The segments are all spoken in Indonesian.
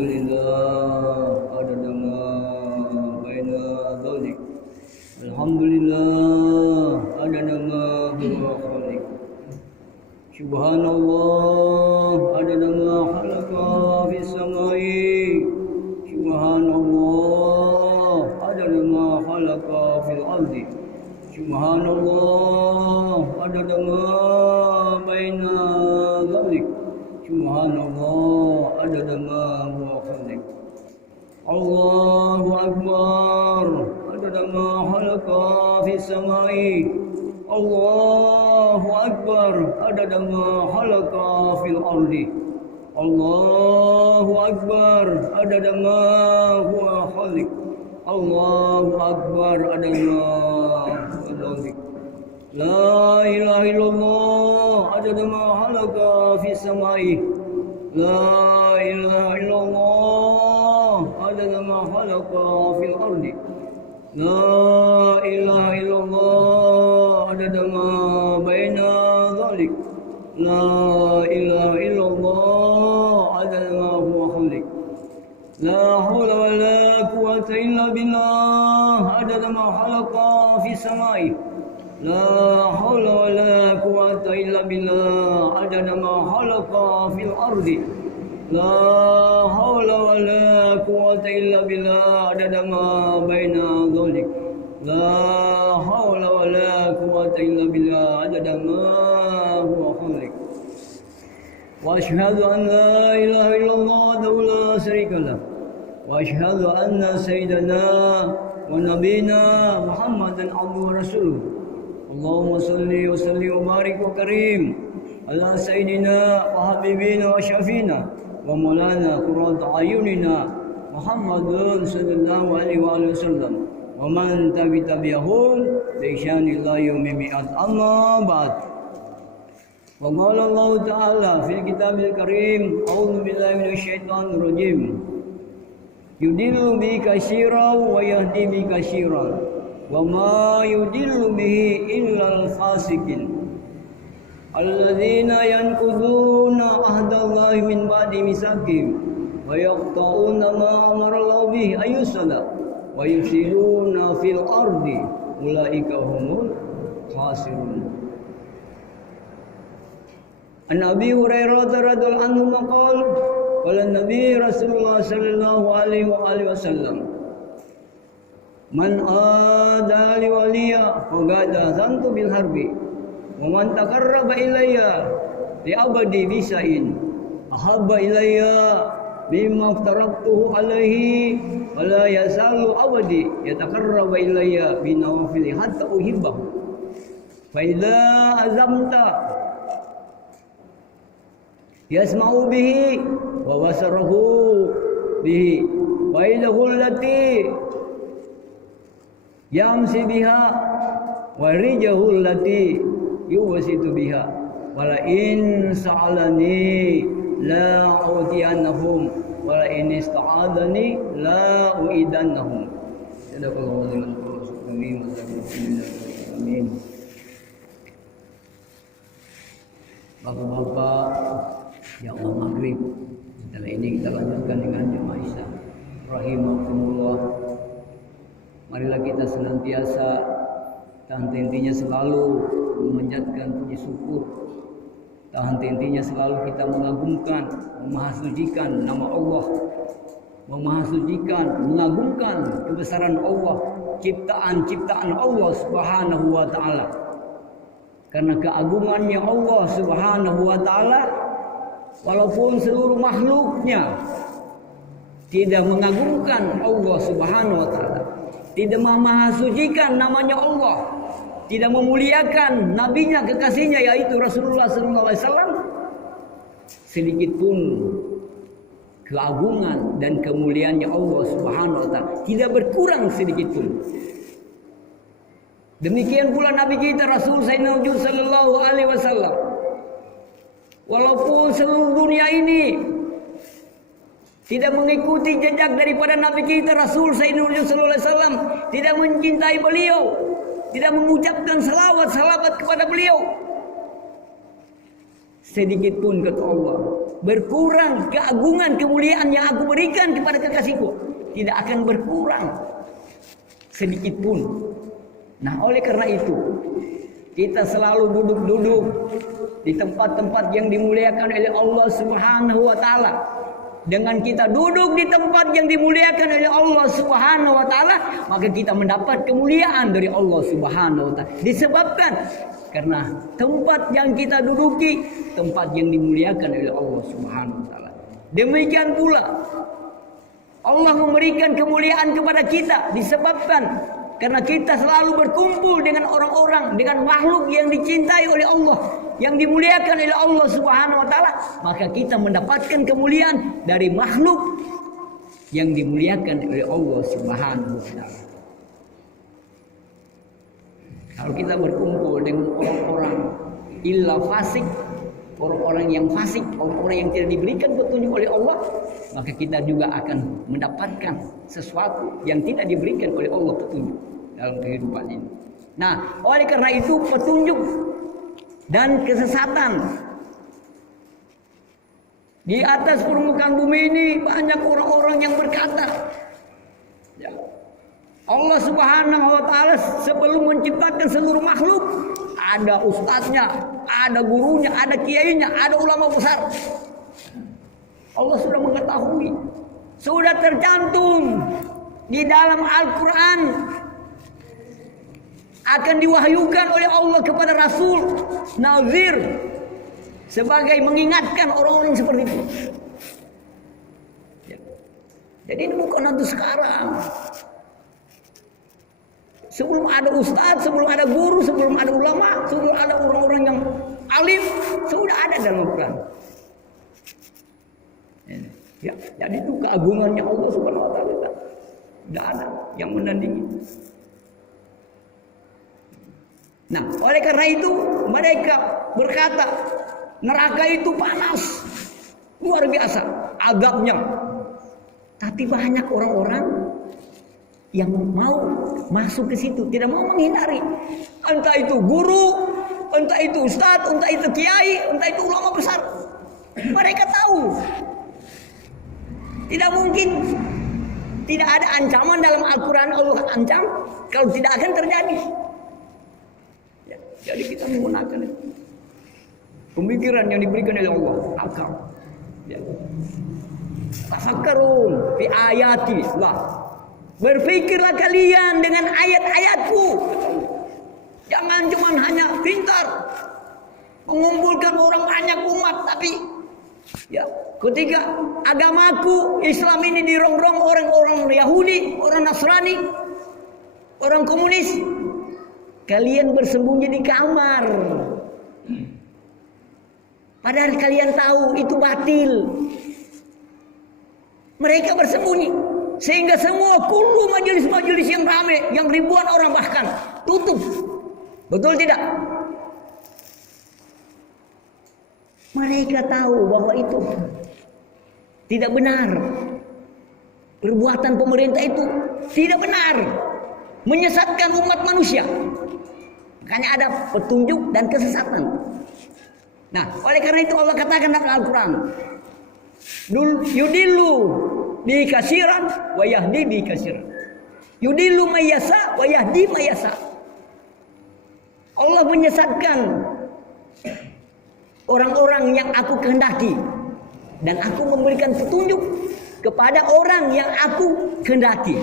Alhamdulillah adada ma baina dhalik. Alhamdulillah adada ma huwa khaliq. Subhanallah adada ma khalaqa fis samai. Subhanallah adada ma khalaqa fil ardi. Subhanallah adada ma baina dhalik. Subhanallah adada ma huwa khaliq. Allahu akbar adada ma khalaqa fis samai. Allahu akbar adada ma khalaqa fil ardi. Allahu akbar adada ma huwa khaliq. Allahu akbar adada ma huwa khaliq. La ilaha illallah adada ma khalaqa fis samai. La ilaha illallah adada ma khalaqa fil ardi. La ilaha illallah adada ma baina dhalik. La ilaha illallah adada ma huwa khaliq. La hawla wa la quwwata illa billah adada ma khalaqa fis samai. La hawla wa la quwwata illa billah adada ma khalaqa fil ardi. La hawla wa la quwwata illa billah adada ma baina dhalik. La hawla wa la quwwata illa billah adada ma huwa khaliq. Wa ashhadu an la ilaha illallah wahdahu la syarika lah. Wa ashhadu anna sayyidana wa nabiyana Muhammadan abduhu wa rasuluh. Allahumma salli wa sallim wa barik wa karim ala sayyidina wa habibina wa syafina wa maulana qurratu ayunina Muhammadun sallallahu alaihi wa alihi wasallam wa man tabi'ahum bi ihsan ila yaumil mi'ad. Amma ba'd. Wa qala Allah ta'ala fil kitabil karim a'udzu billahi minasy syaithanir rajim. Yudillu bi katsiran wa yahdi bi katsiran. Wa ma yudillu bihi illa al-fasikin alladzina yanquduna ahdallahi min ba'di mitsaqih wa yaqta'una ma amara Allah bihi ayyusala wa yufsiduna fil ardi ulaika humul khasirun. An Abi Hurairah radhiyallahu anhu maqala qala Nabi Rasulullah sallallahu alaihi wasallam man adali waliya faqad azantu bil harbi wa man taqarraba ilayya li abadi bisain ahabba ilayya bima aftaratuhu alaihi wa la yazalu abadi yataqarraba ilayya bin nawafil hatta uhibbahu fa idza azamta yasma'u bihi wa basarahu bihi wa idahul lati yamsi biha wa rijahul lati yuwasitu biha wala in sa'alani la utiyannahum wala in ista'adani la uidannahum. Sadaqallahu amin. Amin. Bapak-bapak yang Allah maghrib, setelah ini kita lanjutkan dengan jemaah Isya. Rahimakumullah. Marilah kita senantiasa tahan henti-hentinya selalu memanjatkan puji syukur. Tahan henti-hentinya selalu kita mengagungkan, memahasucikan nama Allah. Memahasucikan, mengagungkan kebesaran Allah, ciptaan-ciptaan Allah Subhanahu wa taala. Karena keagungannya Allah Subhanahu wa taala, walaupun seluruh makhluknya tidak mengagungkan Allah Subhanahu wa taala, tidak memahasucikan namanya Allah, tidak memuliakan nabinya, kekasihnya yaitu Rasulullah SAW, sedikit pun keagungan dan kemuliaannya Allah Subhanahu wa taala tidak berkurang sedikit pun. Demikian pula Nabi kita Rasul Sayyidina Muhammad sallallahu alaihi wasallam. Walaupun seluruh dunia ini tidak mengikuti jejak daripada Nabi kita Rasul Sayyidina Muhammad sallallahu alaihi wasallam, tidak mencintai beliau, tidak mengucapkan salawat kepada beliau, sedikit pun kata Allah berkurang keagungan kemuliaan yang aku berikan kepada kekasihku. Tidak akan berkurang sedikit pun. Nah, oleh karena itu kita selalu duduk-duduk di tempat-tempat yang dimuliakan oleh Allah Subhanahu wa taala. Dengan kita duduk di tempat yang dimuliakan oleh Allah Subhanahu wa taala, maka kita mendapat kemuliaan dari Allah Subhanahu wa taala. Disebabkan karena tempat yang kita duduki, tempat yang dimuliakan oleh Allah Subhanahu wa taala. Demikian pula Allah memberikan kemuliaan kepada kita disebabkan karena kita selalu berkumpul dengan orang-orang, dengan makhluk yang dicintai oleh Allah, yang dimuliakan oleh Allah Subhanahu wa taala, maka kita mendapatkan kemuliaan dari makhluk yang dimuliakan oleh Allah Subhanahu wa taala. Kalau kita berkumpul dengan orang-orang illa fasik, orang-orang yang fasik, orang-orang yang tidak diberikan petunjuk oleh Allah, maka kita juga akan mendapatkan sesuatu yang tidak diberikan oleh Allah petunjuk dalam kehidupan ini. Nah, oleh karena itu petunjuk dan kesesatan di atas permukaan bumi ini banyak orang-orang yang berkata, ya, Allah Subhanahu wa taala sebelum menciptakan seluruh makhluk, ada ustadznya, ada gurunya, ada kiainya, ada ulama besar. Allah sudah mengetahui, sudah tercantum di dalam Al-Quran, akan diwahyukan oleh Allah kepada Rasul Nazir sebagai mengingatkan orang-orang seperti itu. Ya. Jadi ini bukan untuk sekarang. Sebelum ada ustadz, sebelum ada guru, sebelum ada ulama, sebelum ada orang-orang yang alim, sudah ada dalam Al-Quran. Ya, jadi itu keagungannya Allah Subhanahu wa taala. Tidak ada yang menandingi. Nah, oleh karena itu mereka berkata, neraka itu panas, luar biasa azabnya. Tapi banyak orang-orang yang mau masuk ke situ, tidak mau menghindari. Entah itu guru, entah itu ustadz, entah itu kiai, entah itu ulama besar. Mereka tahu tidak mungkin, tidak ada ancaman dalam Al-Quran Allah ancam kalau tidak akan terjadi. Ya, jadi kita menggunakan pemikiran yang diberikan oleh Allah, akal. Ya. Tafakkarun fi ayati lah. Berpikirlah kalian dengan ayat-ayatku. Jangan cuma hanya pintar mengumpulkan orang banyak umat, tapi ya, ketika agamaku Islam ini dirongrong orang-orang Yahudi, orang Nasrani, orang komunis, kalian bersembunyi di kamar. Padahal kalian tahu itu batil. Mereka bersembunyi sehingga semua kullu majelis-majelis yang ramai, yang ribuan orang bahkan tutup. Betul tidak? Mereka tahu bahwa itu tidak benar. Perbuatan pemerintah itu tidak benar, menyesatkan umat manusia. Makanya ada petunjuk dan kesesatan. Nah, oleh karena itu Allah katakan dalam Al-Quran, yudillu bi katsiran wa yahdi bi katsiran. Yudillu mayasa wa yahdi mayasa. Allah menyesatkan orang-orang yang aku kehendaki, dan aku memberikan petunjuk kepada orang yang aku kehendaki.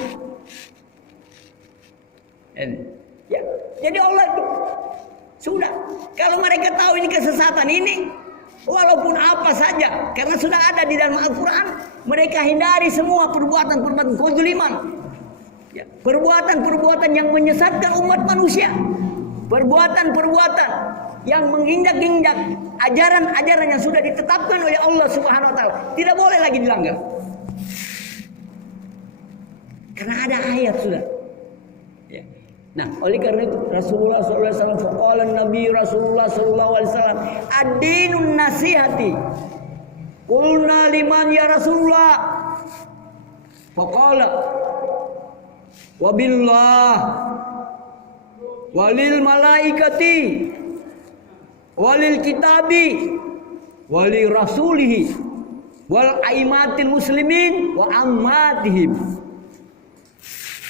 Ya, jadi Allah itu sudah, kalau mereka tahu ini kesesatan ini, walaupun apa saja, karena sudah ada di dalam Al-Quran, mereka hindari semua perbuatan-perbuatan kezaliman, ya, perbuatan-perbuatan yang menyesatkan umat manusia, perbuatan-perbuatan yang menginjak-injak ajaran-ajaran yang sudah ditetapkan oleh Allah Subhanahu wa taala, tidak boleh lagi dilanggar. Karena ada ayat sudah. Ya. Nah, oleh karena itu Rasulullah SAW, faqala Nabi Rasulullah SAW, ad-dinun nasihati. Qulna liman ya Rasulullah? Faqala wabillah walil malaikati walil kitabi walil rasulihi wal aimatil muslimin wa ammatihim.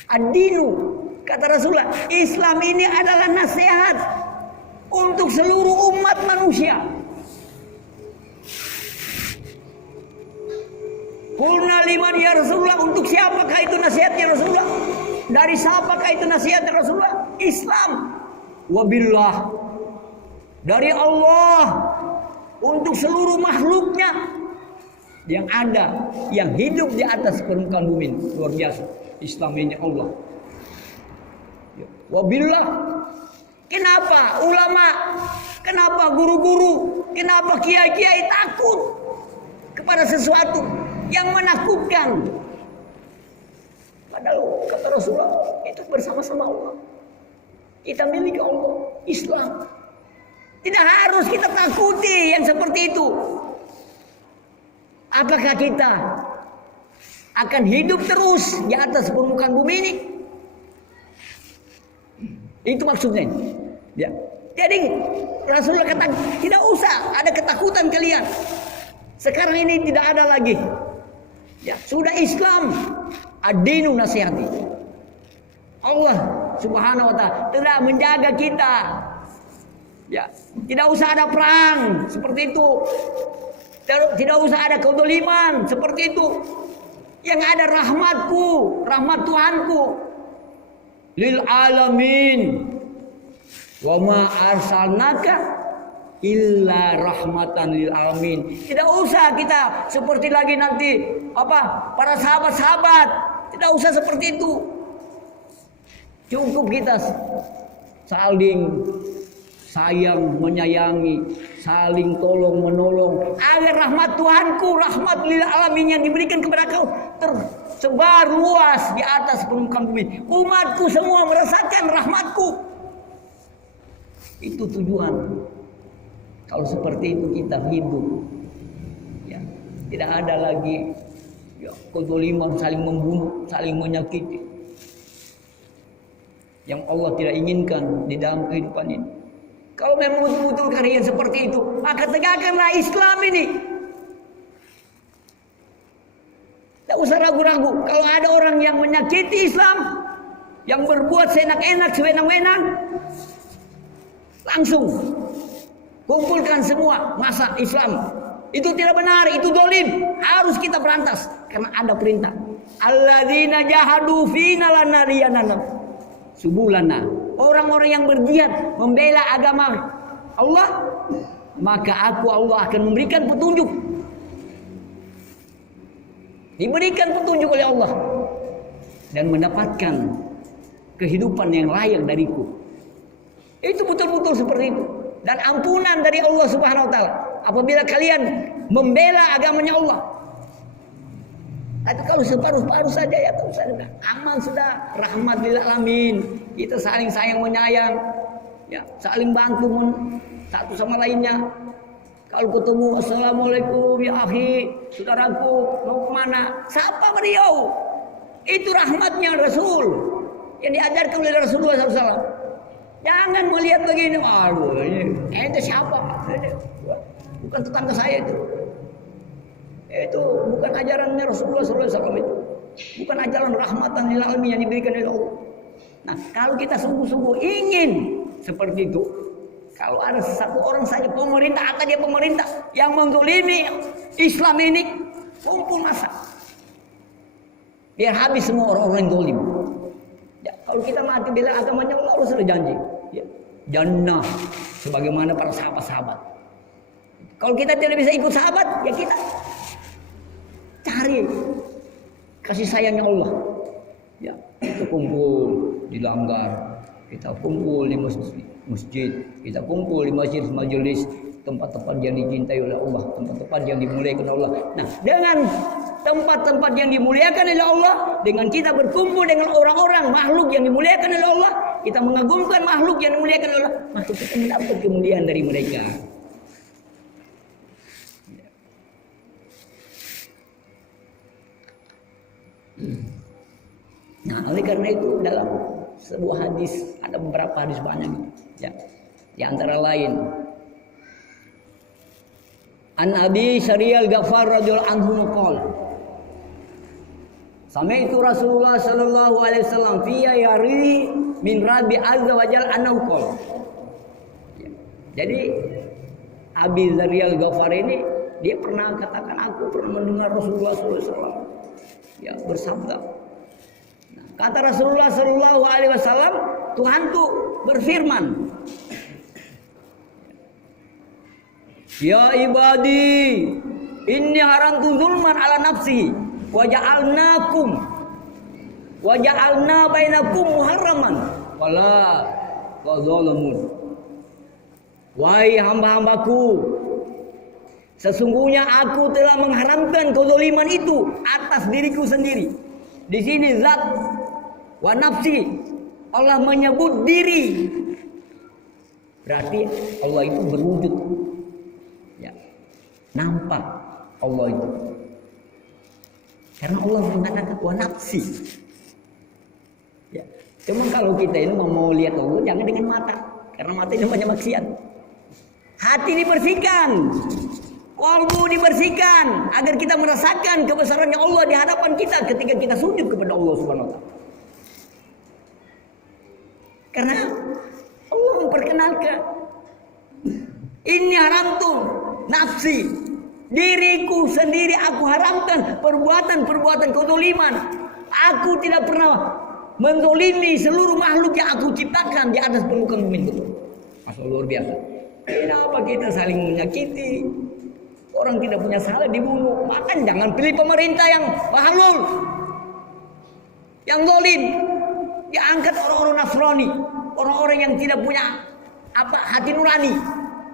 Ad-dinu, kata Rasulullah, Islam ini adalah nasihat untuk seluruh umat manusia. Qulna liman ya Rasulullah, untuk siapakah itu nasihatnya Rasulullah? Dari siapakah itu nasihatnya Rasulullah? Islam. Wabillah, dari Allah untuk seluruh makhluknya yang ada, yang hidup di atas permukaan bumi. Luar biasa, Islam ini Allah. Wabillah. Kenapa ulama, kenapa guru-guru, kenapa kiai-kiai takut kepada sesuatu yang menakutkan? Padahal kata Rasulullah, itu bersama-sama Allah. Kita miliki Allah, Islam. Tidak harus kita takuti yang seperti itu. Apakah kita akan hidup terus di atas permukaan bumi ini? Itu maksudnya. Ya. Jadi Rasulullah kata, tidak usah ada ketakutan kalian. Sekarang ini tidak ada lagi. Ya, sudah Islam. Ad-dinu nasihati. Allah Subhanahu wa ta'ala telah menjaga kita. Ya, tidak usah ada perang seperti itu. Tidak usah ada kedoliman seperti itu. Yang ada rahmatku, rahmat Tuhanku lil alamin. Wa ma arsalnaka illa rahmatan lil alamin. Tidak usah kita seperti lagi nanti para sahabat-sahabat. Tidak usah seperti itu. Cukup kita saling sayang, menyayangi, saling tolong menolong, agar rahmat Tuhanku, rahmat lil alamin yang diberikan kepada kau tersebar luas di atas permukaan bumi. Umatku semua merasakan rahmatku. Itu tujuan. Kalau seperti itu kita hidup, ya, tidak ada lagi ya, kezaliman, saling membunuh, saling menyakiti, yang Allah tidak inginkan di dalam kehidupan ini. Kalau memang betul-betul kalian seperti itu, maka tegakkanlah Islam ini. Tidak usah ragu-ragu. Kalau ada orang yang menyakiti Islam, yang berbuat seenak-enak, sewenang-wenang, langsung kumpulkan semua masa Islam. Itu tidak benar, itu dolim. Harus kita berantas karena ada perintah. Alladzina jahadu fina lanariyanana subulana. Orang-orang yang berjihad membela agama Allah, maka Allah akan memberikan petunjuk. Diberikan petunjuk oleh Allah dan mendapatkan kehidupan yang layak dariku. Itu betul-betul seperti itu. Dan ampunan dari Allah Subhanahu wa taala apabila kalian membela agamanya Allah. Tapi kalau separuh-paruh saja ya tahu saja aman sudah, rahmat lil alamin. Kita saling sayang menyayang, ya, saling bantu satu sama lainnya. Kalau ketemu assalamualaikum ya akhi, saudaraku mau kemana? Sapa beliau. Itu rahmatnya Rasul yang diajarkan oleh Rasulullah SAW. Jangan melihat begini, aduh ini ente siapa? Bukan tetangga saya itu. Itu bukan ajarannya Rasulullah SAW itu. Bukan ajaran rahmatan lil alamin yang diberikan oleh Allah. Nah, kalau kita sungguh-sungguh ingin seperti itu, kalau ada satu orang saja pemerintah atau dia pemerintah yang menzalimi Islam ini, kumpul massa. Biar habis semua orang-orang yang zalim. Ya, kalau kita mati bela agamanya Allah sudah janji. Ya, jannah sebagaimana para sahabat-sahabat. Kalau kita tidak bisa ikut sahabat, ya kita cari kasih sayangnya Allah. Ya, kita kumpul di langgar, kita kumpul di masjid, kita kumpul di majelis tempat-tempat yang dicintai oleh Allah, tempat-tempat yang dimuliakan oleh Allah. Nah, dengan tempat-tempat yang dimuliakan oleh Allah, dengan kita berkumpul dengan orang-orang makhluk yang dimuliakan oleh Allah, kita mengagumkan makhluk yang dimuliakan oleh Allah, maka kita mendapat kemuliaan dari mereka. Nah, oleh karena itu dalam sebuah hadis, ada beberapa hadis banyak, ya. Di antara lain An Abi Syarial Ghafar radhiyallahu anhu qala Sami'tu Rasulullah sallallahu alaihi wasallam fi yari min Rabbi azza wa jalla annahu qala. Jadi Abi Syarial Ghafar ini dia pernah katakan, aku pernah mendengar Rasulullah sallallahu alaihi wasallam ya bersabda. Kata Rasulullah sallallahu alaihi wasallam, Tuhan tuh berfirman, ya ibadi, inni haramtu zulman ala nafsi wa ja'alna bainakum muharraman wala tadzalamun. Wahai hamba-hambaku, sesungguhnya aku telah mengharamkan kezaliman itu atas diriku sendiri. Di sini zat wa nafsi, Allah menyebut diri. Berarti Allah itu berwujud. Ya. Nampak Allah itu. Karena Allah mengatakan wa nafsi. Ya. Cuma kalau kita ini mau lihat Allah jangan dengan mata, karena mata ini banyak maksiat. Hati dibersihkan, kalbu dibersihkan agar kita merasakan kebesarannya Allah di hadapan kita ketika kita sujud kepada Allah Subhanahu wa taala. Karena Allah memperkenalkan, ini haramtu nafsi, diriku sendiri aku haramkan perbuatan-perbuatan kezaliman. Aku tidak pernah menzalimi seluruh makhluk yang aku ciptakan di atas permukaan bumi itu. Masya Allah, luar biasa. Kenapa kita saling menyakiti? Orang tidak punya salah dibunuh. Maka jangan pilih pemerintah yang bahlul, yang zalim. Diangkat orang-orang Nasrani, orang-orang yang tidak punya hati nurani.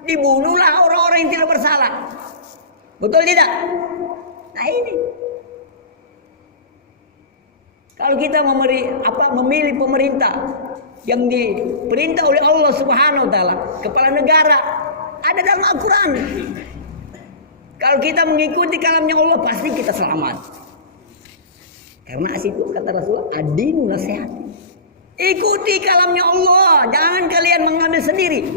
Dibunuhlah orang-orang yang tidak bersalah. Betul tidak? Nah ini. Kalau kita memilih pemerintah yang diperintah oleh Allah Subhanahu wa taala, kepala negara, ada dalam Al-Qur'an. Kalau kita mengikuti kalamnya Allah pasti kita selamat. Karena situ kata Rasulullah, adinu nasihat. Ikuti kalamnya Allah, jangan kalian mengambil sendiri.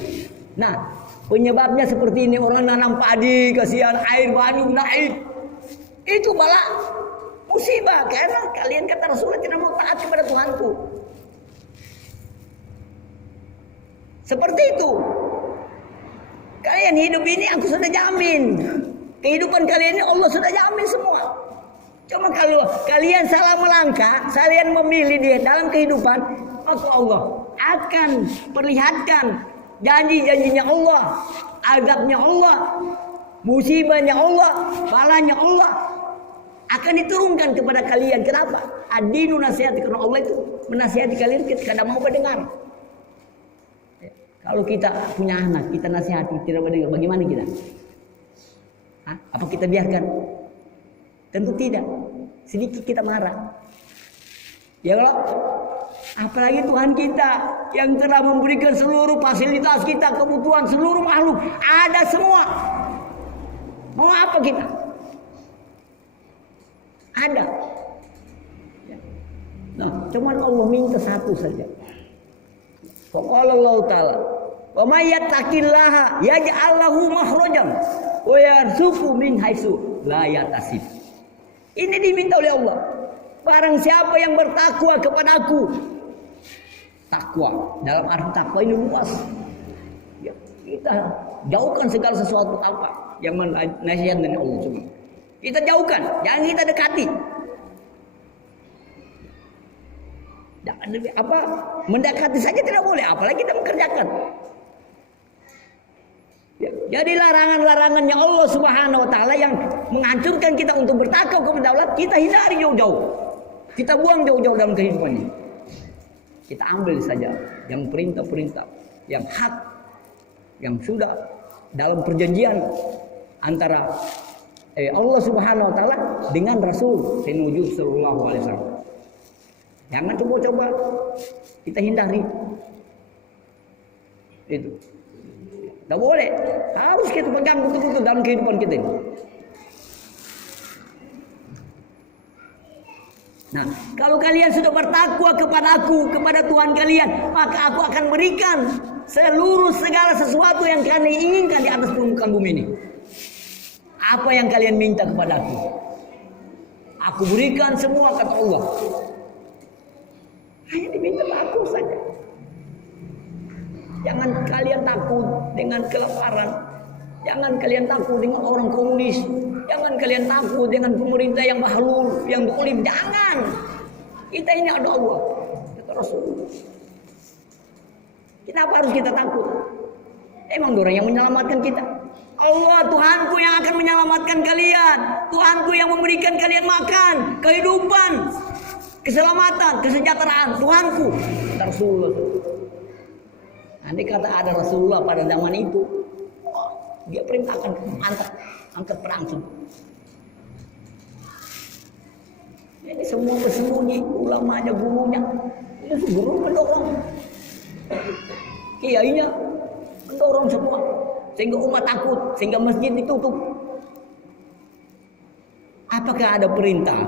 Nah, penyebabnya seperti ini, orang nanam padi, kasihan air banyu naik. Itu bala musibah karena kalian kata Rasulullah tidak mau taat kepada Tuhanku. Seperti itu. Kalian hidup ini aku sudah jamin. Kehidupan kalian ini Allah sudah jamin semua. Cuma kalau kalian salah melangkah, kalian memilih di dalam kehidupan, maka Allah akan perlihatkan janji-janjinya Allah, azabnya Allah, musibahnya Allah, balanya Allah akan diturunkan kepada kalian. Kenapa? Adinu nasihati, karena Allah itu menasihati kalian ketika tidak mau mendengar. Kalau kita punya anak, kita nasihati tidak mendengar, bagaimana kita? Apa kita biarkan? Tentu tidak. Sedikit kita marah. Ya Allah, apalagi Tuhan kita yang telah memberikan seluruh fasilitas kita, kebutuhan seluruh makhluk, ada semua. Mau apa kita? Ada. Nah, cuman Allah minta satu saja. Faqala Allah Ta'ala, wa may yattaqillaha yaj'al lahu makhrajan wa yarzuqhu min haitsu la yahtasib. Ini diminta oleh Allah. Barang siapa yang bertakwa kepadaku, takwa dalam arti takwa ini luas. Ya, kita jauhkan segala sesuatu apa yang menasihat dari Allah cuma. Kita jauhkan, jangan kita dekati. Jangan mendekati saja tidak boleh, apalagi kita mengerjakan. Ya, jadi larangan-larangannya Allah Subhanahu wa taala yang menghancurkan kita untuk bertakwa kepada Allah, kita hindari jauh-jauh. Kita buang jauh-jauh dalam kehidupan ini. Kita ambil saja yang perintah-perintah, yang hak, yang sudah dalam perjanjian antara Allah Subhanahu wa taala dengan Rasul sallallahu alaihi wasallam. Jangan coba-coba kita hindari. Itu. Tidak boleh. Harus kita pegang betul-betul dalam kehidupan kita. Nah, kalau kalian sudah bertakwa kepada aku, kepada Tuhan kalian, maka aku akan berikan segala sesuatu yang kalian inginkan di atas permukaan bumi ini. Apa yang kalian minta kepadaku? Aku berikan semua, kata Allah. Hanya diminta aku saja. Jangan kalian takut dengan kelaparan. Jangan kalian takut dengan orang komunis. Jangan kalian takut dengan pemerintah yang bahlul, yang zalim. Jangan. Kita ini ada Allah, kata Rasul. Kenapa harus kita takut? Emang orang yang menyelamatkan kita? Allah, Tuhanku yang akan menyelamatkan kalian. Tuhanku yang memberikan kalian makan, kehidupan, keselamatan, kesejahteraan. Tuhanku, kata Rasulullah. Nanti kata ada Rasulullah pada zaman itu, dia perintahkan angkat perang semua. Jadi semua bersembunyi, ulamanya, gurunya, itu guru mendorong, kiainya mendorong semua, sehingga umat takut, sehingga masjid ditutup. Apakah ada perintah?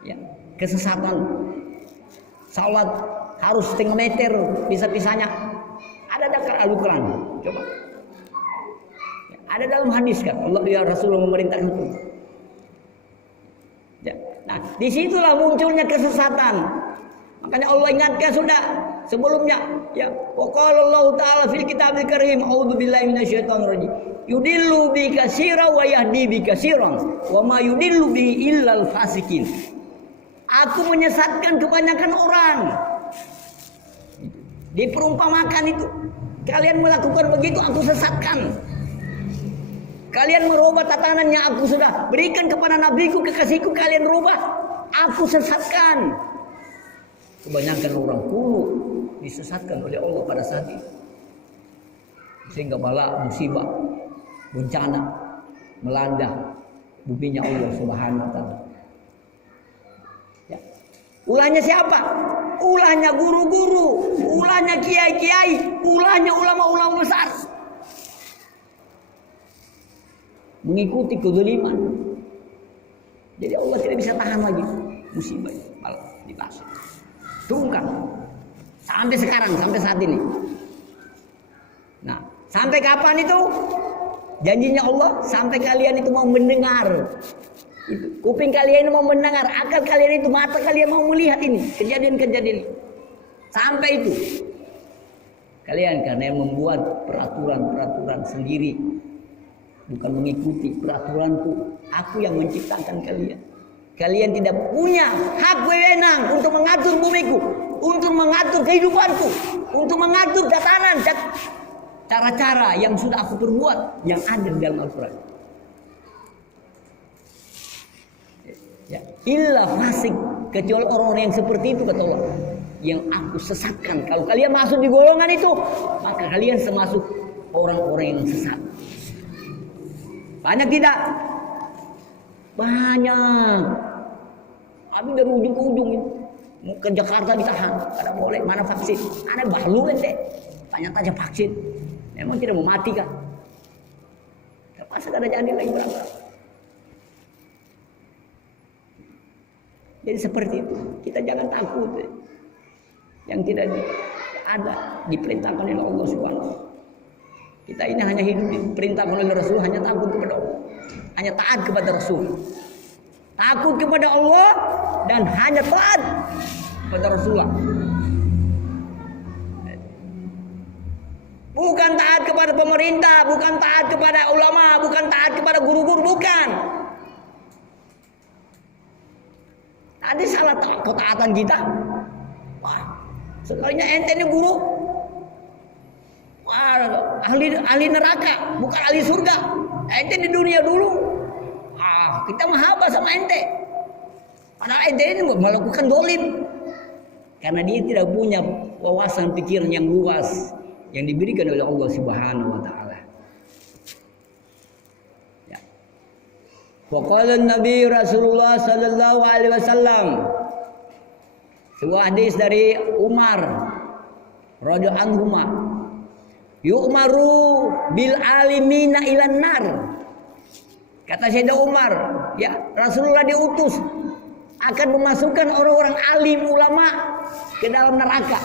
Ya, kesesatan, salat harus setengah meter pisah-pisahnya. Ada dakar Al-Quran, coba. Ya, ada dalam hadis kan, Allah ya Rasulullah memerintahkan itu. Ya. Nah, disitulah munculnya kesesatan. Makanya Allah ingatkan sudah sebelumnya. Ya, wa qala Allah Ta'ala fil kitabil karim, a'udzubillahi minasyaitonir rajim. Yudillu bi katsiran wa yahdi bi katsiran, wa ma yudillu bi illal fasikin. Aku menyesatkan kebanyakan orang. Diperumpamakan itu, kalian melakukan begitu, aku sesatkan. Kalian merubah tatanan yang aku sudah berikan kepada nabiku, kekasihku, kalian rubah, aku sesatkan. Kebanyakan orang kuno disesatkan oleh Allah pada saat itu, sehingga bala, musibah, bencana melanda buminya Allah Subhanahu wa Ta'ala. Ya. Ulahnya siapa? Ulahnya guru-guru, ulahnya kiai-kiai, ulahnya ulama-ulama besar. Mengikuti kezaliman. Jadi Allah tidak bisa tahan lagi musibah itu, malah dibahas. Tungkang sampai sekarang, sampai saat ini. Nah, sampai kapan itu? Janjinya Allah, sampai kalian itu mau mendengar. Itu. Kuping kalian mau mendengar, akal kalian itu, mata kalian mau melihat ini kejadian-kejadian. Sampai itu. Kalian karena membuat peraturan-peraturan sendiri, bukan mengikuti peraturanku. Aku yang menciptakan kalian. Kalian tidak punya hak wewenang untuk mengatur bumiku, untuk mengatur kehidupanku, untuk mengatur tatanan, cara-cara yang sudah aku perbuat yang ada di dalam Al-Quran. Ya, illa fasik, kecuali orang-orang yang seperti itu, kata Allah, yang aku sesatkan. Kalau kalian masuk di golongan itu, maka kalian termasuk orang-orang yang sesat. Banyak tidak? Banyak. Tapi dari ujung ke ujung itu, mau ke Jakarta ditahan, kada boleh, mana vaksin? Ada bahlul ente, tanya-tanya vaksin. Memang tidak mau mati kan? Terpaksa kada jadi lagi berapa? Jadi seperti itu, kita jangan takut. Yang tidak ada diperintahkan oleh Allah Subhanahu. Kita ini hanya hidup diperintahkan oleh Rasul, hanya takut kepada Allah, hanya taat kepada Rasul, takut kepada Allah dan hanya taat kepada Rasulullah. Bukan taat kepada pemerintah, bukan taat kepada ulama, bukan taat kepada guru-guru, bukan. Tadi salah ketaatan kita. Wah, sekalinya ente ini guru. Wah, ahli neraka, bukan ahli surga. Ente di dunia dulu. Kita mahaba sama ente. Padahal ente ini melakukan dolim. Karena dia tidak punya wawasan pikiran yang luas yang diberikan oleh Allah Subhanahu wa Ta'ala. Ya. Waqala Nabi Rasulullah sallallahu alaihi wasallam. Sebuah hadis dari Umar radhiyallahu anhu. Yu'maru bil alimina ilan nar. Kata Sayyidina Umar, ya Rasulullah diutus akan memasukkan orang-orang alim ulama ke dalam neraka.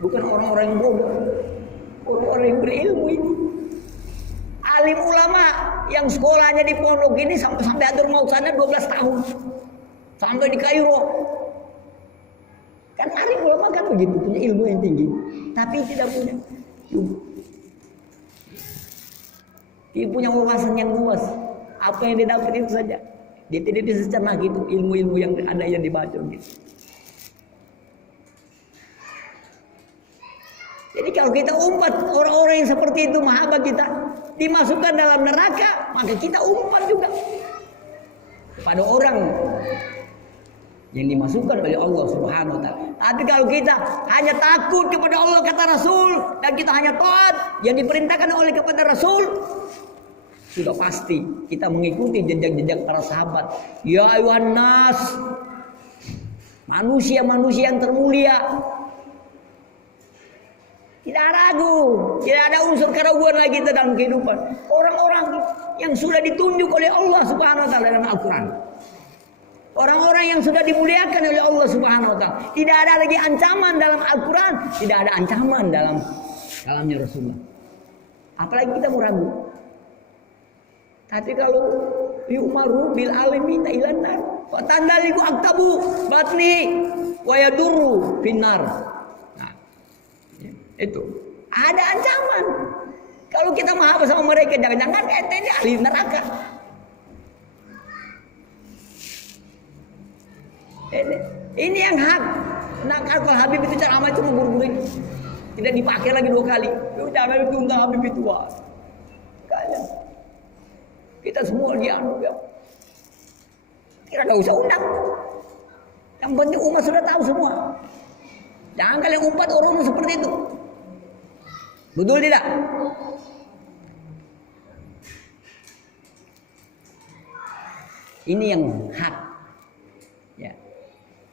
Bukan orang-orang yang bodoh, orang-orang yang berilmu ini. alim ulama yang sekolahnya di pondok ini sampai atur mau sana 12 tahun. Sampai di Kairo. Kan alim ulama kan begitu, punya ilmu yang tinggi, tapi tidak punya dia punya wawasan yang luas. Apa yang dia dapat itu saja. Dia tidak bisa cerna gitu ilmu-ilmu yang ada yang dibaca gitu. Jadi kalau kita umpat orang-orang yang seperti itu mahabbah kita dimasukkan dalam neraka, maka kita umpat juga pada orang yang dimasukkan oleh Allah Subhanahu wa taala. Tapi kalau kita hanya takut kepada Allah kata Rasul dan kita hanya taat yang diperintahkan oleh kepada Rasul, sudah pasti kita mengikuti jejak-jejak para sahabat. Ya ayuhan nas, manusia-manusia yang termulia. Tidak ragu, tidak ada unsur keraguan lagi dalam kehidupan. Orang-orang yang sudah ditunjuk oleh Allah Subhanahu wa taala dalam Al-Qur'an. Orang-orang yang sudah dimuliakan oleh Allah Subhanahu wa taala. Tidak ada lagi ancaman dalam Al-Qur'an, tidak ada ancaman dalamnya Rasulullah. Apalagi kita mau ragu. Tapi kalau yu'maru bil alimina ilan nar, wa tandaliku aktabu batni wa yadurru finnar. Nah, itu ada ancaman. Kalau kita mahabbah sama mereka, jangan-jangan ente ini ahli neraka. Ini yang hak. Nah, kalau Habib itu ceramah itu menggurui, tidak dipakai lagi 2 kali. Jangan itu undang Habib itu. Kalian. Kita semua dianu ya. Kita tidak usah undang. Yang penting umat sudah tahu semua. Jangan kalian umpat orang seperti itu. Betul tidak? Ini yang hak. Ya.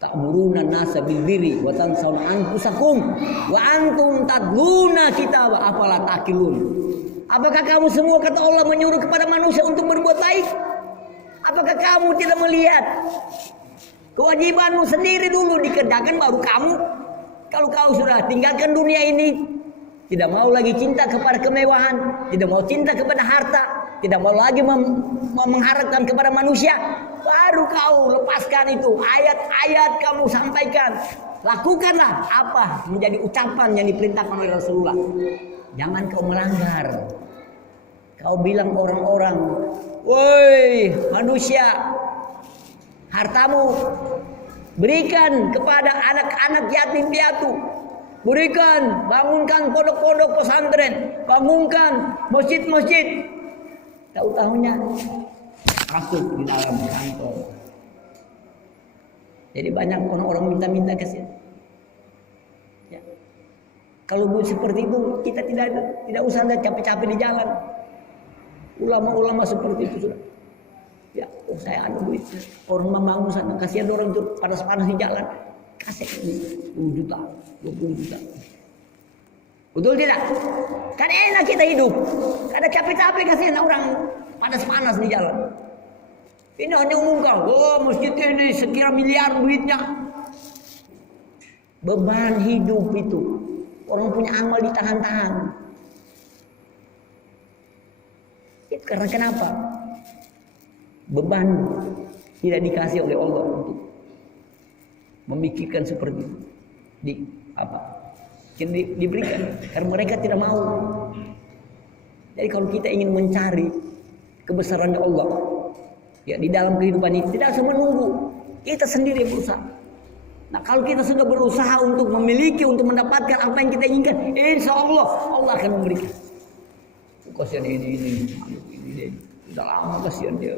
Ta'muruna nasa bil birri wa tansawna anfusakum wa antum tatluna kitab afala taqilun. Apakah kamu semua kata Allah menyuruh kepada manusia untuk berbuat baik? Apakah kamu tidak melihat kewajibanmu sendiri dulu dikerjakan baru kamu? Kalau kau sudah tinggalkan dunia ini, tidak mau lagi cinta kepada kemewahan, tidak mau cinta kepada harta, tidak mau lagi mengharapkan kepada manusia, baru kau lepaskan itu. Ayat-ayat kamu sampaikan. Lakukanlah apa menjadi ucapan yang diperintahkan oleh Rasulullah. Jangan kau melanggar. Kau bilang orang-orang, woi manusia, hartamu berikan kepada anak-anak yatim piatu. Berikan, bangunkan pondok-pondok pesantren, bangunkan masjid-masjid. Tahu-tahunya masuk di dalam kantor. Jadi banyak orang-orang minta-minta kasih. Ya. Kalau seperti itu kita tidak usah ada capek-capek di jalan. Ulama-ulama seperti itu sudah. Ya, saya ada duit. Orang membangun sana, kasihan orang itu panas-panas di jalan. Kasih 10 juta, 20 juta. Betul tidak? Kan enak kita hidup. Ada capek-capek kasihan orang panas-panas di jalan. Ini hanya umumkan, oh masjid ini sekian miliar duitnya. Beban hidup itu. Orang punya amal ditahan-tahan. Itu karena kenapa? Beban tidak dikasih oleh Allah untuk memikirkan seperti itu. Diberikan karena mereka tidak mau. Jadi kalau kita ingin mencari kebesaran Allah, ya di dalam kehidupan ini tidak usah menunggu, kita sendiri berusaha. Nah kalau kita sudah berusaha untuk memiliki, untuk mendapatkan apa yang kita inginkan, insya Allah Allah akan memberikan. Kasihan ini sudah lama kasihan dia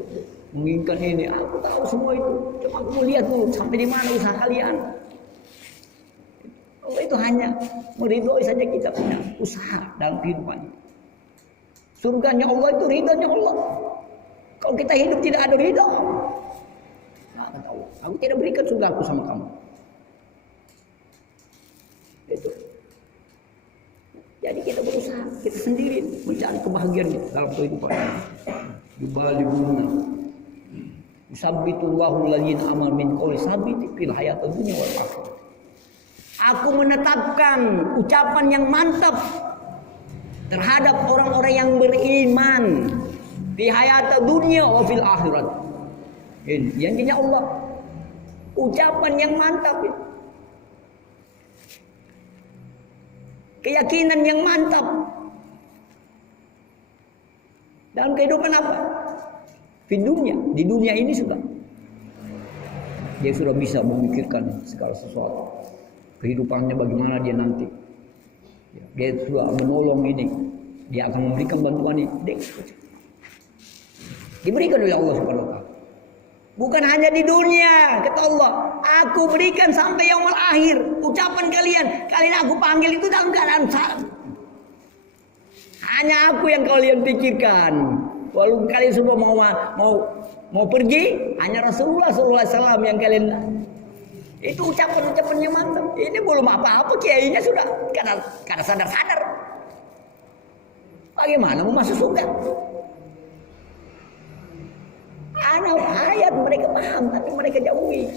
menginginkan ini. Aku tahu semua itu, cuma aku lihat dulu sampai di mana usaha kalian. Allah itu hanya meridhoi saja kita punya usaha dalam kehidupan ini. Surganya Allah itu ridhonya Allah. Kalau kita hidup tidak ada ridho, nah, kata Allah, aku tidak berikan surga aku sama kamu. Itu. Jadi kita berusaha, kita sendiri mencari kebahagiaan dalam kehidupan. Yubalibuna. Yusabbitullahu alladziina amanu min qawli sabiti fil hayatid dunya wal akhirah. Aku menetapkan ucapan yang mantap terhadap orang-orang yang beriman di hayat dunia wa fil akhirat. Ini janjinya Allah. Ucapan yang mantap itu. Keyakinan yang mantap. Dalam kehidupan apa? Di dunia ini sudah. Dia sudah bisa memikirkan segala sesuatu. Kehidupannya bagaimana dia nanti. Dia sudah menolong ini. Dia akan memberikan bantuan ini. Diberikan oleh Allah Subhanahu wa taala. Bukan hanya di dunia, kata Allah, aku berikan sampai yaumul akhir. Ucapan kalian aku panggil itu dalam keadaan salah. Hanya aku yang kalian pikirkan. Walaupun kalian semua mau pergi, hanya Rasulullah SAW yang kalian. Itu ucapan-ucapannya mantap. Ini belum apa-apa, kiainya sudah karena sadar-sadar. Bagaimana mau masuk surga? Anak ayat mereka paham, tapi mereka jauhi.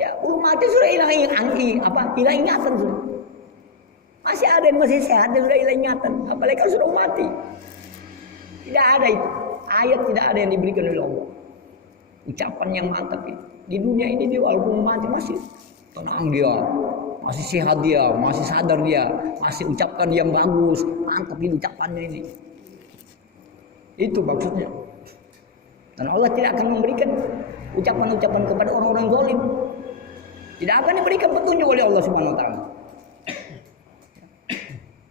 Ya, belum mati sudah hilang ingatan sudah. Masih ada yang masih sehat dan sudah hilang ingatan. Apalagi kalau sudah mati. Tidak ada itu. Ayat tidak ada yang diberikan oleh Allah. Ucapan yang mantap itu. Di dunia ini dia walaupun mati masih tenang dia, masih sehat dia, masih sadar dia, masih ucapkan yang bagus, mantap ini ucapannya ini. Itu maksudnya. Dan Allah tidak akan memberikan ucapan-ucapan kepada orang-orang zalim. Tidak akan diberikan petunjuk oleh Allah Subhanahu wa taala.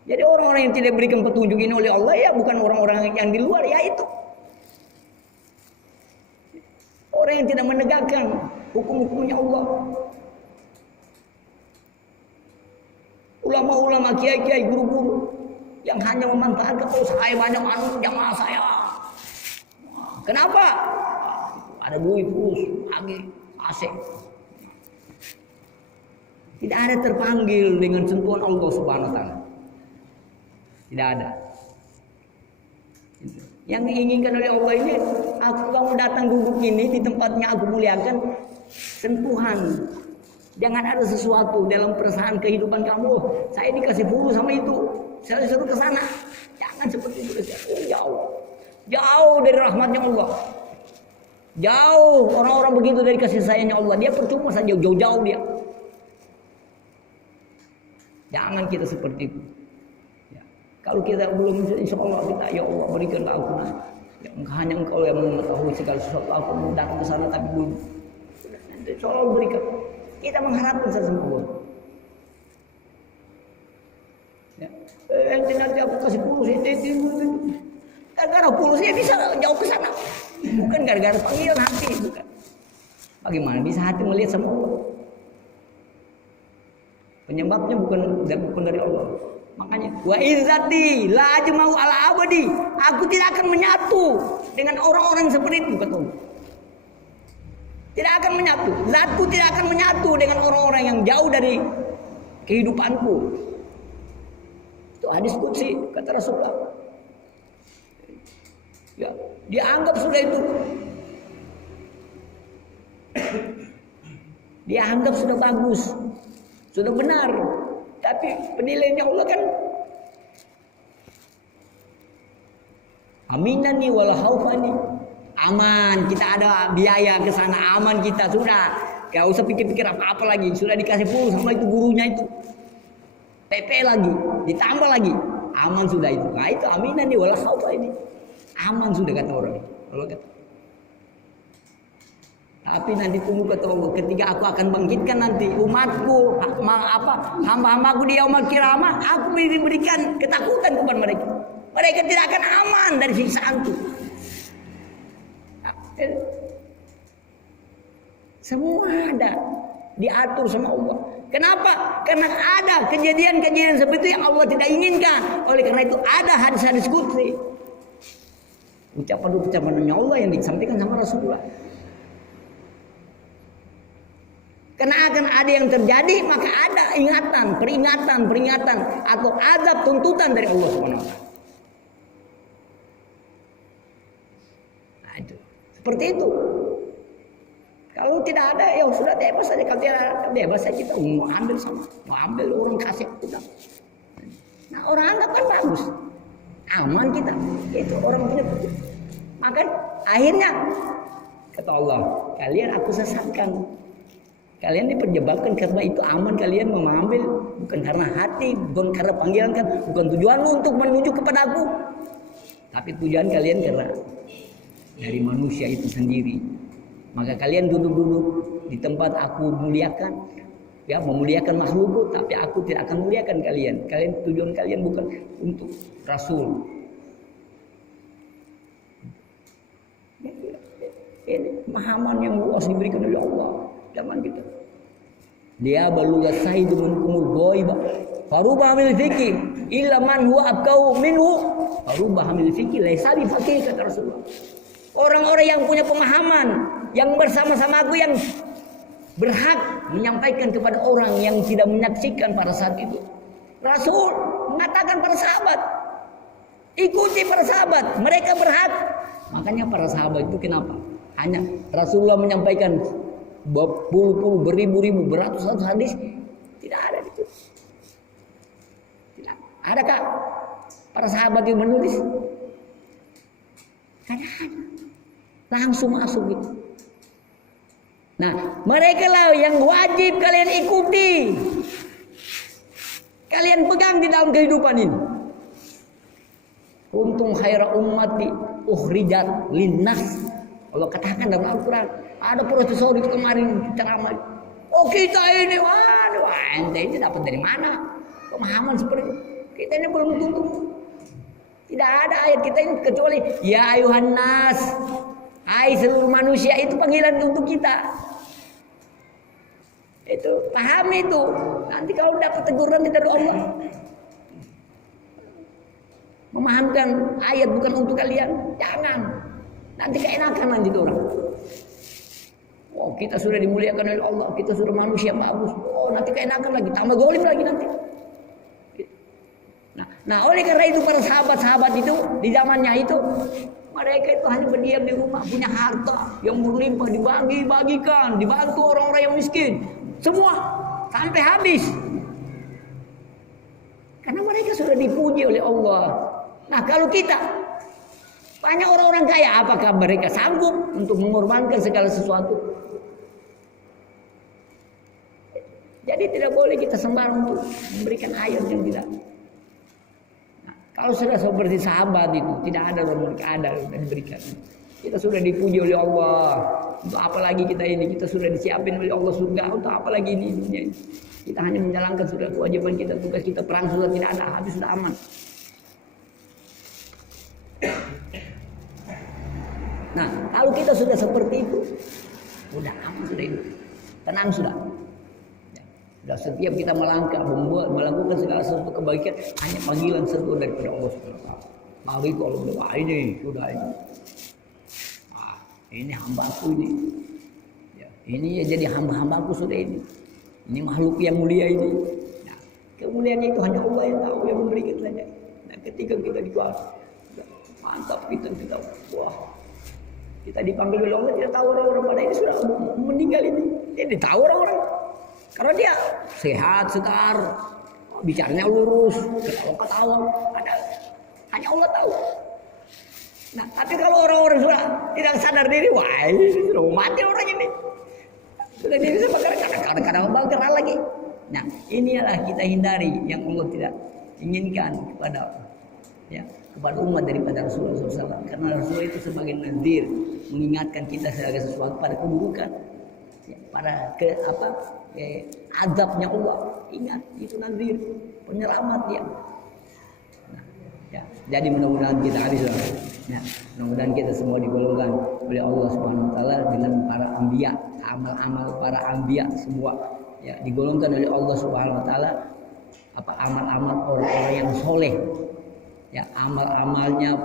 Jadi orang-orang yang tidak diberikan petunjuk ini oleh Allah ya bukan orang-orang yang di luar, ya itu. Orang yang tidak menegakkan hukum-hukumnya Allah. Ulama-ulama, kiai-kiai, guru-guru yang hanya memanfaatkan saya banyak jamaah saya. Kenapa? Ada duit terus, lagi asik. Tidak ada terpanggil dengan sentuhan Allah Subhanahu wa taala. Tidak ada. Yang diinginkan oleh Allah ini, kamu datang duduk ini di tempatnya aku muliakan, sentuhan. Jangan ada sesuatu dalam perasaan kehidupan kamu. Saya dikasih bulu sama itu, saya disuruh ke sana. Jangan seperti itu. Jauh dari rahmatnya Allah. Jauh orang-orang begitu dari kasih sayangnya Allah. Dia percuma saja jauh-jauh dia. Jangan kita seperti itu. Ya. Kalau kita belum insya Allah kita ya Allah berikanlah aku. Ya, hanya Engkau yang mengetahui segala sesuatu. Aku mau datang ke sana tapi belum. Insya Allah berikan. Kita mengharapkan sesuatu. Ya. Nanti aku kasih pulus itu. Gara-gara pulusnya bisa jauh ke sana. Bukan gara-gara panggilan hati, bukan. Bagaimana bisa hati melihat sama Allah? Penyebabnya bukan dari Allah. Makanya wa izzati la ajma'u ala abadi. Aku tidak akan menyatu dengan orang-orang seperti itu, kata Allah. Tidak akan menyatu. Zatku tidak akan menyatu dengan orang-orang yang jauh dari kehidupanku. Itu hadis qudsi kata Rasulullah. Ya, dianggap sudah itu. Dianggap sudah bagus. Sudah benar. Tapi penilaiannya Allah kan aminani wala khaufani. Aman, kita ada biaya ke sana, aman kita sudah. Gak usah pikir-pikir apa-apa lagi. Sudah dikasih pulus sama itu gurunya itu. PP lagi, ditambah lagi. Aman sudah itu. Nah itu aminani wala khaufani. Aman sudah kata orang. Allah kata. Tapi nanti tunggu kata Allah, ketika aku akan bangkitkan nanti umatku, hamba-hambaku di yaumul qiyamah, aku berikan ketakutan kepada mereka. Mereka tidak akan aman dari siksaanku. Semua ada diatur sama Allah. Kenapa? Karena ada kejadian-kejadian seperti itu yang Allah tidak inginkan. Oleh karena itu ada hadis-hadis qudsi. Ucapan-ucapan Allah yang disampaikan sama Rasulullah. Karena akan ada yang terjadi, maka ada peringatan atau azab tuntutan dari Allah SWT. Nah itu, seperti itu. Kalau tidak ada, ya sudah bebas saja. Kalau tidak bebas saja kita mau ambil sama, mau ambil orang kasih kita. Nah, orang anggap kan bagus, aman kita. Itu orang punya. Maka akhirnya kata Allah, kalian aku sesatkan. Kalian diperjebakan karena itu aman, kalian mengambil bukan karena hati, bukan karena panggilan kan, bukan tujuanmu untuk menuju kepada aku. Tapi tujuan kalian karena dari manusia itu sendiri. Maka kalian duduk-duduk di tempat aku muliakan, ya memuliakan makhlukku, tapi aku tidak akan muliakan kalian. Tujuan kalian bukan untuk Rasul. Ini pemahaman yang luas diberikan oleh Allah zaman kita. Dia baluga saidu min kumul ghaibah. Faruba hamil fikih illa man huwa abqau minhu. Faruba hamil fikih laisa bi faqih kata Rasulullah. Orang-orang yang punya pemahaman yang bersama-sama aku yang berhak menyampaikan kepada orang yang tidak menyaksikan pada saat itu. Rasul mengatakan para sahabat, ikuti para sahabat, mereka berhak. Makanya para sahabat itu kenapa? Hanya Rasulullah menyampaikan berpuluh-puluh, beribu-ribu, beratus-ratus hadis, tidak ada itu. Tidak. Adakah para sahabat yang menulis? Tidak ada. Langsung masuk gitu. Nah, mereka lah yang wajib kalian ikuti. Kalian pegang di dalam kehidupan ini. Untung khaira ummati ukhrijat linnas. Allah katakan dalam Al-Quran. Ada profesor itu kemarin ceramah. Oh kita ini, waduh, ente ini dapat dari mana? Pemahaman seperti itu. Kita ini belum tentu. Tidak ada ayat kita ini kecuali ya ayuhan nas. Hai seluruh manusia, itu panggilan untuk kita. Itu pahami itu. Nanti kalau dapat teguran dari Allah, memahamkan ayat bukan untuk kalian, jangan. Nanti keenakan lanjut orang. Oh kita sudah dimuliakan oleh Allah, kita sudah manusia bagus. Oh nanti keenakan lagi, tambah zalim lagi nanti. Nah oleh karena itu para sahabat-sahabat itu di zamannya itu, mereka itu hanya berdiam di rumah, punya harta yang berlimpah, dibagi-bagikan, dibantu orang-orang yang miskin, semua sampai habis. Karena mereka sudah dipuji oleh Allah. Nah kalau kita, banyak orang-orang kaya, apakah mereka sanggup untuk mengorbankan segala sesuatu? Jadi tidak boleh kita sembarang untuk memberikan ayat yang tidak. Kalau sudah seperti sahabat itu, tidak ada orang mereka ada dan diberikan. Kita sudah dipuji oleh Allah. Untuk apa lagi kita ini? Kita sudah disiapin oleh Allah surga. Untuk apa lagi ini dunia ini? Kita hanya menjalankan sudah kewajiban kita, tugas kita, perang sudah tidak ada, habis sudah aman. Nah, kalau kita sudah seperti itu, sudah aman sudah itu, tenang sudah. Dan setiap kita melangkah, melakukan segala sesuatu kebaikan hanya panggilan seru daripada Allah SWT. Mari kalau berdoa ini sudah ini. Ini hambaku ini. Ya, ini ya jadi hamba-hambaku sudah ini. Ini makhluk yang mulia ini. Nah, kemuliaannya itu hanya Allah yang tahu, yang memberikan saja. Nah, ketika kita dikuasai, mantap kita wah. Kita dipanggil oleh Allah, tidak tahu orang-orang pada ini sudah meninggal ini. Ini tahu orang-orang. Karena dia sehat, segar, bicaranya lurus, kalau ketawa, hanya Allah tahu. Nah, tapi kalau orang-orang sudah tidak sadar diri, wah ini sudah mati orang ini. Sudah dia bisa kadang-kadang bakar lagi. Nah, inilah kita hindari yang Allah tidak inginkan kepada umat daripada Rasulullah SAW. Karena Rasulullah itu sebagai nadir mengingatkan kita segala sesuatu pada keburukan, pada azabnya Allah. Ingat itu nadir, penyelamat dia. Nah, ya, jadi mudah-mudahan kita mudah-mudahan kita semua digolongkan oleh Allah Subhanahu wa taala dengan para anbiya, amal-amal para anbiya semua ya digolongkan oleh Allah Subhanahu wa taala amal-amal orang-orang yang soleh. Ya, amal-amalnya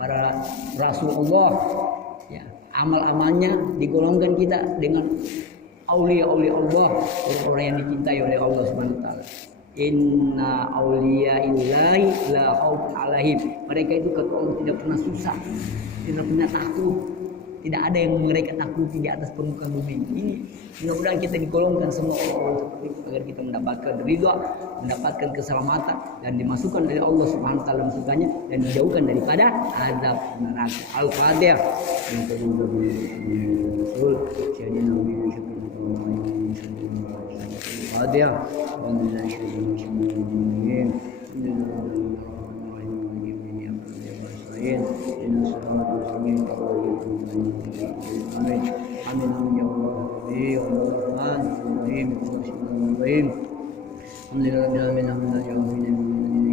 para Rasulullah, ya, amal-amalnya digolongkan kita dengan aulia-aulia Allah, orang-orang yang dicintai oleh Allah Subhanahu wa taala. Inna auliyaillahi la khaufun alaihim. Mereka itu kata Allah tidak pernah susah, tidak pernah takut, Tidak ada yang mereka takuti di atas permukaan bumi ini. Mudah-mudahan kita digolongkan semua orang seperti itu agar kita mendapatkan ridha, mendapatkan keselamatan dan dimasukkan oleh Allah Subhanahu wa taala masukanya dan dijauhkan daripada azab neraka. Al-Fatihah.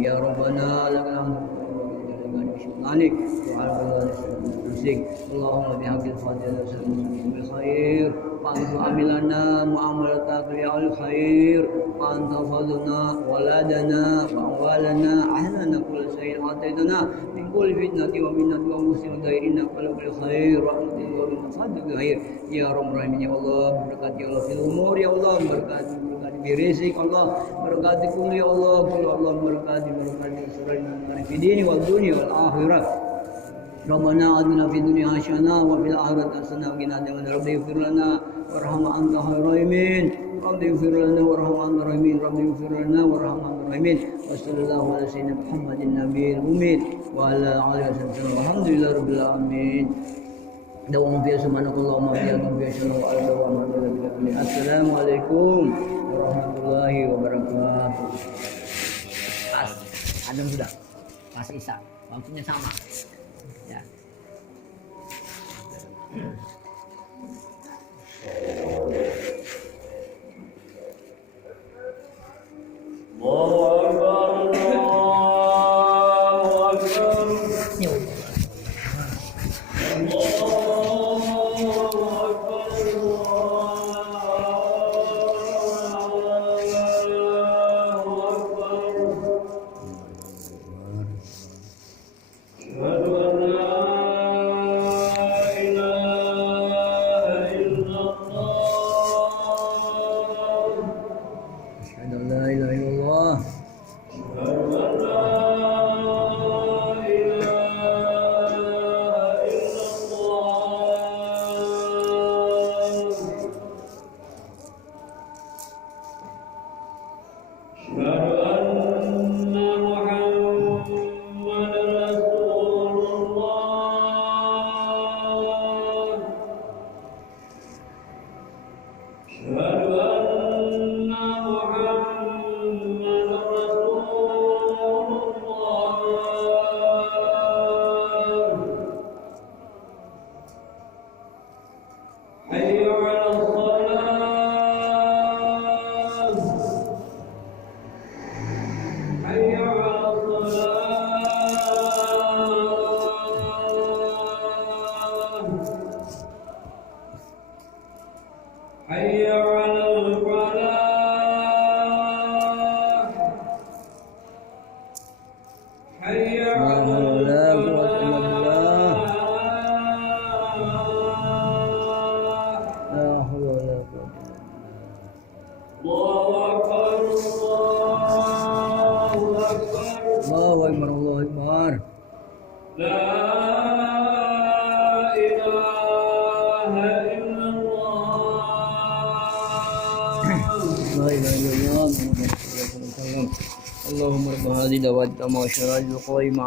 Ya Rabbana lakal hamdu عليك وعلى نفسك اللهم بحق الفاتحة بالخير وأنت عملنا معاملتك يا الخير وأنت فضلنا ولدنا وأموالنا أهلنا كل شيء أعطيتنا من كل فتنة ومنة ومصيبة دائرنا كل خير رحمتك ومن فضلك خير يا رب العالمين يا الله بركات يا الله في الأمور يا الله بركات برزق الله بركاتكم يا الله كل الله بركات سرنا في الدين والدنيا والآخرة ربنا آتنا في الدنيا حسنة وفي الآخرة حسنة وقنا عذاب النار رب اغفر لنا وارحم أنت خير الراحمين رب اغفر لنا وارحم أنت الراحمين رب اغفر لنا وارحم أنت الراحمين وصلى الله على سيدنا محمد النبي الأمي وعلى آله وصحبه والحمد لله رب العالمين دوام في سبحانك اللهم وبحمدك أشهد أن لا إله إلا أنت السلام عليكم warahmatullahi wabarakatuh. Pas, adem sudah, pas Isya, waktunya sama. Ya. Allahu Akbar, Allahu Akbar. Allahumma rabb hadhihi da'wati tamma wa syara'il qaima